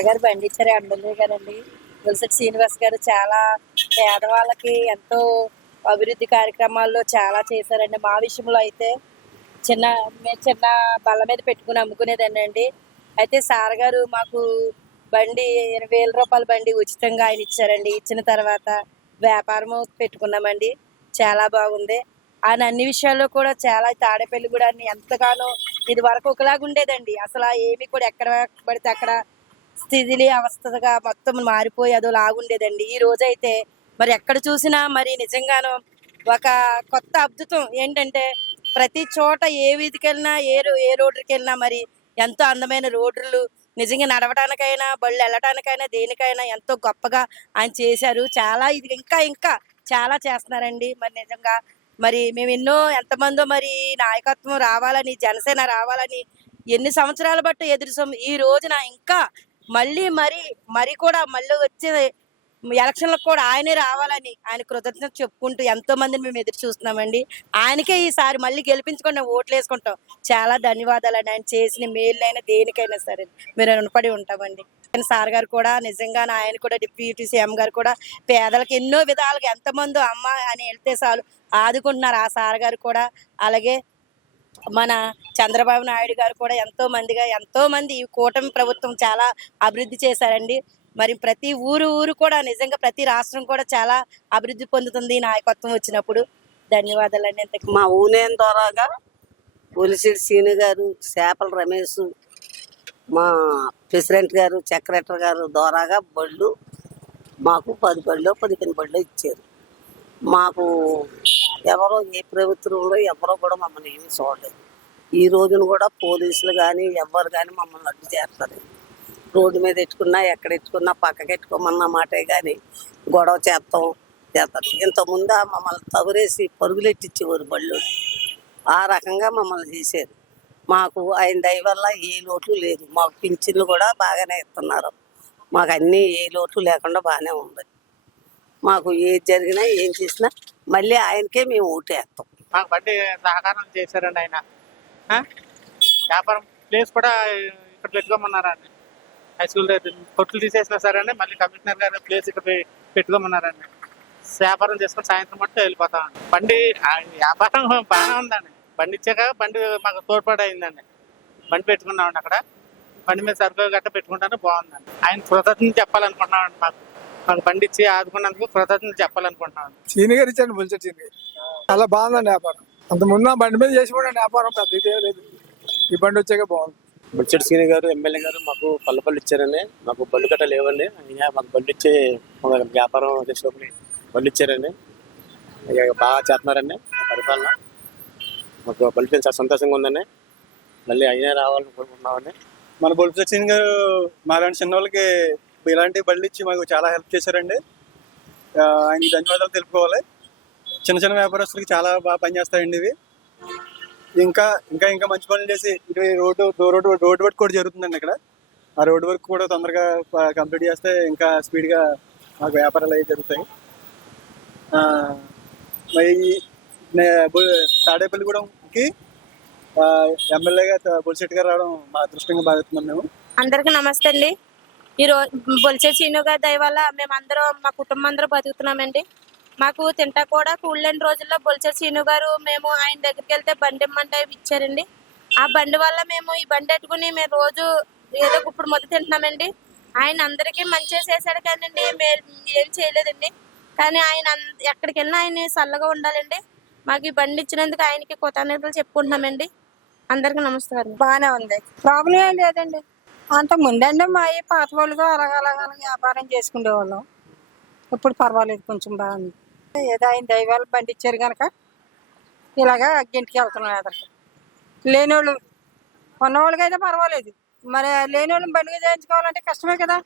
Sir గారు బండి ఇచ్చారు ఎమ్మెల్యే గారండి. బొలిశెట్టి శ్రీనివాస్ గారు చాలా పేదవాళ్ళకి ఎంతో అభివృద్ధి కార్యక్రమాల్లో చాలా చేశారండి. మా విషయంలో అయితే మేము చిన్న బల్ల మీద పెట్టుకుని అమ్ముకునేదాన్నండి. అయితే సార్ గారు మాకు బండి 20,000 రూపాయల బండి ఉచితంగా ఆయన ఇచ్చారండి. ఇచ్చిన తర్వాత వ్యాపారము పెట్టుకున్నామండి. చాలా బాగుంది. ఆయన అన్ని విషయాల్లో కూడా చాలా తాడేపల్లిగూడెన్ని ఎంతగానో ఇది వరకు ఒకలాగా ఉండేదండి. అసలు ఏమి కూడా ఎక్కడ పడితే అక్కడ స్థితిలి అవస్థగా మొత్తం మారిపోయి అదోలాగుండేదండి. ఈ రోజైతే మరి ఎక్కడ చూసినా మరి నిజంగాను ఒక కొత్త అద్భుతం ఏంటంటే ప్రతి చోట ఏ వీధికెళ్ళినా ఏ రోడ్డుకెళ్ళినా మరి ఎంతో అందమైన రోడ్లు నిజంగా నడవటానికైనా బళ్ళు వెళ్ళటానికైనా దేనికైనా ఎంతో గొప్పగా ఆయన చేశారు. చాలా ఇది ఇంకా ఇంకా చాలా చేస్తున్నారండి. మరి నిజంగా మరి మేము ఎంతమందో మరి నాయకత్వం రావాలని జనసేన రావాలని ఎన్ని సంవత్సరాలు బట్టి ఈ రోజున ఇంకా మళ్ళీ మరి కూడా మళ్ళీ వచ్చే ఎలక్షన్లకు కూడా ఆయనే రావాలని ఆయన కృతజ్ఞత చెప్పుకుంటూ ఎంతో మందిని మేము ఎదురు చూస్తున్నామండి. ఆయనకే ఈసారి మళ్ళీ గెలిపించుకొని ఓట్లు వేసుకుంటాం. చాలా ధన్యవాదాలండి. ఆయన చేసిన మేలుైనా దేనికైనా సరే మీరు రుణపడి ఉంటామండి. సార్ గారు కూడా నిజంగా ఆయన కూడా డిప్యూటీ సీఎం గారు కూడా పేదలకు ఎన్నో విధాలుగా ఎంతమందో అమ్మ అని వెళ్తే చాలు ఆదుకుంటున్నారు ఆ సార్ గారు కూడా. అలాగే మన చంద్రబాబు నాయుడు గారు కూడా ఎంతో మంది ఈ కూటమి ప్రభుత్వం చాలా అభివృద్ధి చేశారండి. మరి ప్రతి ఊరు కూడా నిజంగా ప్రతి రాష్ట్రం కూడా చాలా అభివృద్ధి పొందుతుంది నాయకత్వం వచ్చినప్పుడు. ధన్యవాదాలండి. మా ఊనేన్ ద్వారాగా బొలిశెట్టి శ్రీను గారు, చేపల రమేష్, మా ప్రెసిడెంట్ గారు, సెక్రటరీ గారు ద్వారాగా బళ్ళు మాకు 10 బళ్ళు 15 బళ్ళు ఇచ్చారు. మాకు ఎవరో ఏ ప్రభుత్వంలో ఎవరో కూడా మమ్మల్ని ఏమీ చూడలేదు. ఈ రోజున కూడా పోలీసులు కానీ ఎవరు కానీ మమ్మల్ని అడ్డు చేస్తారు. రోడ్డు మీద ఎట్టుకున్నా ఎక్కడ ఎట్టుకున్నా పక్కకి ఎట్టుకోమన్న మాటే కానీ గొడవ చేస్తారు. ఇంతకుముందు మమ్మల్ని తగురేసి పరుగులెట్టించేవారు బళ్ళు. ఆ రకంగా మమ్మల్ని చేశారు. మాకు ఆయన దయ వల్ల ఏ లోటు లేదు. మాకు పింఛన్లు కూడా బాగానే ఇస్తున్నారు. మాకు అన్నీ ఏ లోటు లేకుండా బాగానే ఉంది. మాకు ఏది జరిగినా ఏం చేసినా మళ్ళీ ఆయనకే మేము ఓటేస్తాం. మాకు బండి సహకారం చేశారండి ఆయన. వ్యాపారం ప్లేస్ కూడా ఇక్కడ పెట్టుకోమన్నారండి. హై స్కూల్ కొట్లు తీసేసినా సరే అండి మళ్ళీ కమిషనర్ గారు ప్లేస్ ఇక్కడ పెట్టుకోమన్నారండి. వ్యాపారం చేసుకొని సాయంత్రం మట్టు వెళ్ళిపోతామండి. బండి వ్యాపారం బాగానే ఉందండి. బండి ఇచ్చాక బండి మాకు తోడ్పాటు అయిందండి. బండి పెట్టుకున్నామండి అక్కడ. బండి మీద సరుకులు గట్ట పెట్టుకుంటాను బాగుందండి. ఆయన కృతజ్ఞత చెప్పాలనుకుంటున్నామండి. మాకు బండి ఇచ్చి ఆదుకున్నందుకు కృతజ్ఞత చెప్పాలనుకుంటున్నాను. సీని గారు ఇచ్చాను బొలిశెట్టి శ్రీని గారు. చాలా బాగుందండి వ్యాపారం. అంత ముందు బండి మీద చేసి కూడా వ్యాపారం పెద్ద ఇదే లేదు. ఈ బండి వచ్చాక బాగుంది. బొలిశెట్టి శ్రీని గారు ఎమ్మెల్యే గారు మాకు పళ్ళు ఇచ్చారండి. మాకు బళ్ళు గట్ట లేవండి. అయినా మాకు బండి ఇచ్చి వ్యాపారం చేసుకుని బళ్ళు ఇచ్చారండి. బాగా చేస్తున్నారండి పరిపాలన. మాకు బళ్ళు చాలా సంతోషంగా ఉందండి. మళ్ళీ అయినా రావాలని కోరుకుంటున్నామండి. మన బొలిశెట్టి శ్రీని గారు మాలాంటి చిన్న వాళ్ళకి ఇలాంటి బళ్ళు ఇచ్చి మాకు చాలా హెల్ప్ చేశారండి. ఆయనకి ధన్యవాదాలు తెలుపుకోవాలి. చిన్న వ్యాపారస్తులకి చాలా బాగా పనిచేస్తాయండి ఇవి. ఇంకా మంచి పనులు చేసి ఇటు రోడ్డు వర్క్ కూడా జరుగుతుందండి ఇక్కడ. ఆ రోడ్డు వర్క్ కూడా తొందరగా కంప్లీట్ చేస్తే ఇంకా స్పీడ్గా మాకు వ్యాపారాలు అవి జరుగుతాయి. మరి తాడేపల్లిగూడెంకి ఎమ్మెల్యేగా బొలిశెట్టి గారు రావడం మా అదృష్టంగా భావిస్తున్నాం మేము. అందరికీ నమస్తే అండి. ఈరోజు బొలిశెట్టి శ్రీను గారి దయ వల్ల మేమందరం మా కుటుంబం అందరం బతుకుతున్నామండి. మాకు తింటా కూడా కూడలేని రోజుల్లో బొలిశెట్టి శ్రీను గారు మేము ఆయన దగ్గరికి వెళ్తే బండి ఇమ్మంటే ఇచ్చారండి. ఆ బండి వల్ల మేము ఈ బండి పెట్టుకుని మేము రోజు ఏదో ఇప్పుడు మొదలు తింటున్నామండి. ఆయన అందరికీ మంచి చేశాడు కానండి ఏం చేయలేదండి. కానీ ఆయన ఎక్కడికి వెళ్ళినా ఆయన చల్లగా ఉండాలండి. మాకు ఈ బండి ఇచ్చినందుకు ఆయనకి కృతజ్ఞతలు చెప్పుకుంటున్నామండి. అందరికీ నమస్కారం. బాగానే ఉంది, ప్రాబ్లం ఏం లేదండి. అంత ముందండి మా పాత వాళ్ళతో అలాగ వ్యాపారం చేసుకునే వాళ్ళం. ఇప్పుడు పర్వాలేదు, కొంచెం బాగుంది. ఏదో ఆయన దైవాలు బండి ఇచ్చారు కనుక ఇలాగా ఇంటికి వెళ్తున్నాం. ఎదరికి లేనివాళ్ళు ఉన్నవాళ్ళకైతే పర్వాలేదు, మరి లేనివాళ్ళని బండిగా చేయించుకోవాలంటే కష్టమే కదా.